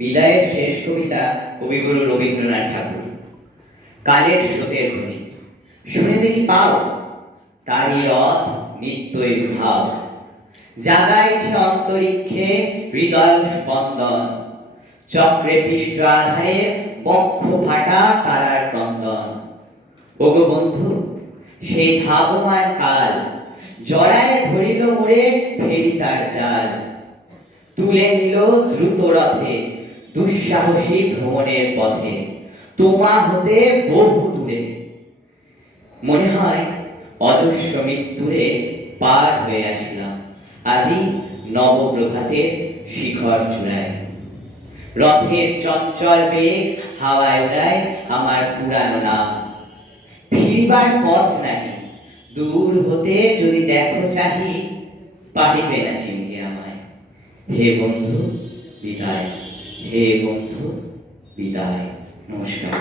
বিদায়ের শেষ কবিতা কবিগুরু রবীন্দ্রনাথ ঠাকুর। কালের স্রোতের ধ্বনি। শুনে দেখি পাও, তারই রথ নিত্যই ভাব। জাগাইছে অন্তরিক্ষে হৃদয় স্পন্দন। চক্রে পৃষ্ঠ আধারে বক্ষ ফাটা তারার ক্রন্দন। ওগো বন্ধু, সেই ধাবমান কাল জড়ায় ধরিল মোড়ে ফেরি তার জাল। তুলে নিল দ্রুত রথে দুঃসাহসী ভ্রমণের পথে তোমা হতে বহু দূরে। মনে হয় অজস্র মৃত্যুরে পার হয়ে আসলাম আজই নবপ্রভাতের শিখর চূড়ায়। রথের চঞ্চল বেগ হাওয়ায় উড়ায় আমার পুরানো নাম। ফিরিবার পথ নাহি, দূর হতে যদি দেখো চাহি, পাঠিবে না চিনকে আমায়। হে বন্ধু, বিদায়। হে বন্ধু বিদায়। নমস্কার।